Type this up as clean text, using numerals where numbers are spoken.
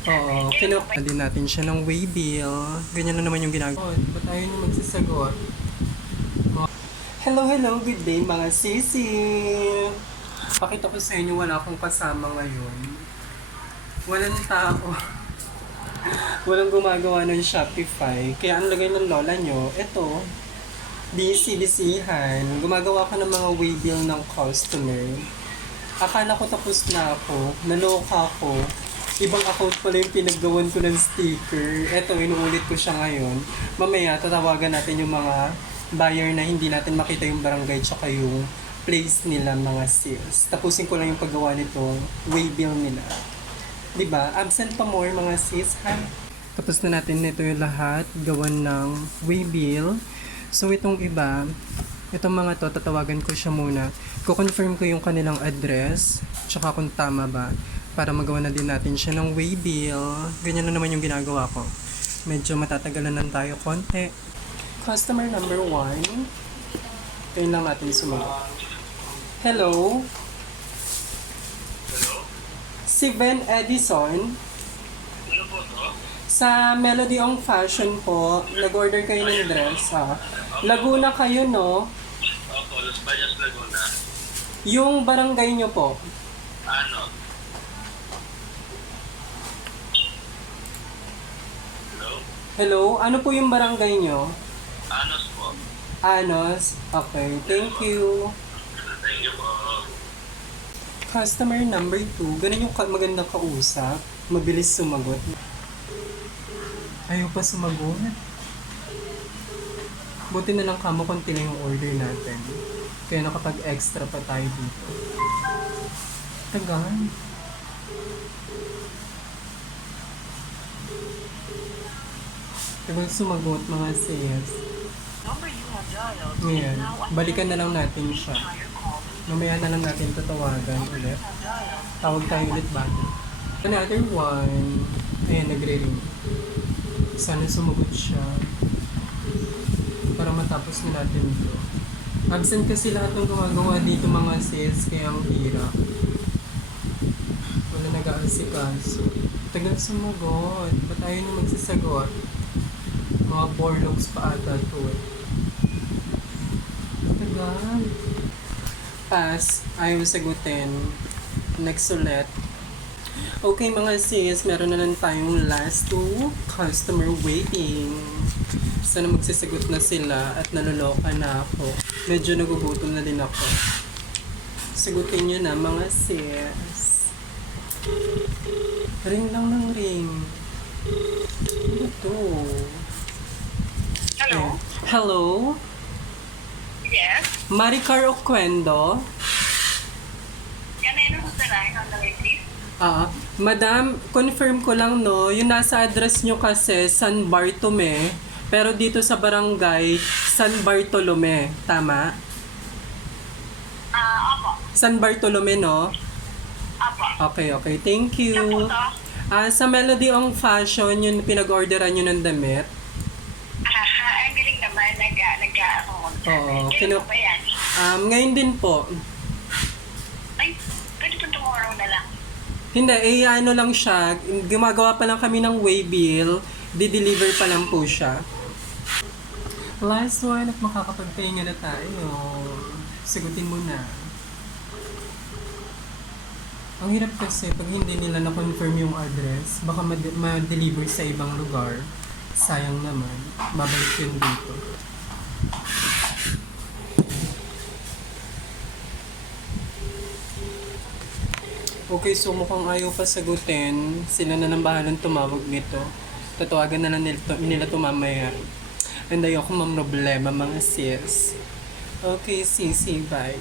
Oo, din natin siya ng waybill. Ganyan na naman yung ginagawa. Ba't ayaw niyo magsasagot? Hello, hello, good day mga sisi! Pakita ko sa inyo, wala akong kasama ngayon. Walang tao. Walang gumagawa ng Shopify. Kaya ang lagay ng lola nyo, eto, busy-busyhan. Gumagawa ko ng mga waybill ng customer. Akala ko tapos na ako. Naloka ako. Ibang account pala yung pinaggawan ko ng sticker. Eto, inuulit ko siya ngayon. Mamaya, tatawagan natin yung mga buyer na hindi natin makita yung barangay tsaka yung place nila mga sales. Tapusin ko lang yung paggawa nitong waybill nila. Diba? Absent pa more mga sis, ha? Tapos na natin ito yung lahat. Gawan ng waybill. So, itong iba, itong mga to, tatawagan ko siya muna. Ko-confirm ko yung kanilang address, tsaka kung tama ba, para magawa na din natin siya ng waybill. Ganyan na naman yung ginagawa ko. Medyo matatagalan lang tayo konti. Customer number 1. Kaya lang natin sumagot. Hello? Si Ben Edison. Ano po to? Sa Melody Ong Fashion po, nag-order kayo ng dress, ha? Laguna kayo, no? Opo, Los Baños, Laguna. Yung barangay nyo po. Ano? Hello? Hello? Ano po yung barangay nyo? Anos po. Anos? Okay, thank you. Thank you po. Customer number 2, ganun yung magandang kausap. Mabilis sumagot. Ayaw pa sumagot. Buti na lang kamo konti na yung order natin. Kaya nakapag-extra pa tayo dito. Tagal. Tagal sumagot mga sales. Ngayon, balikan na lang natin siya. Mamaya na lang natin tatawagan ulit. Tawag tayo ulit ba? Another one. Ayan, nagre-ring. Sana sumagot siya. Para matapos na natin ito. Absent kasi lahat ng gumagawa dito mga sales, kaya ang hirap. Wala nag-aasikaso. Tagal sumagot. Ba't ayaw nyo magsasagot? Mga borlogs pa ata ito eh. Tagal. Pass, ayaw sagutin. Next ulit. Okay mga sis, meron na lang tayong last 2 customer waiting. Sana magsasagot na sila at naluloka na ako. Medyo nagugutom na din ako. Sagutin nyo na mga sis. Ring lang ng ring. Ano to? Hello? Hello? Yes? Maricar Oquendo? Yan na yun sa line on the way, please. Madam, confirm ko lang no, yung nasa address nyo kasi San Bartolome, pero dito sa barangay San Bartolome, tama? Opo. San Bartolome, no? Opo. Okay, thank Saan po you. to? Sa Melody Ong Fashion, yung pinag-orderan nyo ng damit. Ang galing naman. Oo, Kailan po ba yan? Ngayon din po. Ay, pwede po tomorrow na lang. Hindi, ano lang siya, gumagawa pa lang kami ng waybill, di-deliver pa lang po siya. Last one, at makakapagpahinga na tayo. Sagutin mo na. Ang hirap kasi, pag hindi nila na-confirm yung address, baka ma-deliver sa ibang lugar. Sayang naman, babalik yun dito. Okay, so mukhang ayaw pa sagutin. Sila na nang bahalang tumawag nito. Tatawagan na lang nila ito mamaya. And ayoko problema mga sis. Okay, sisi, bye.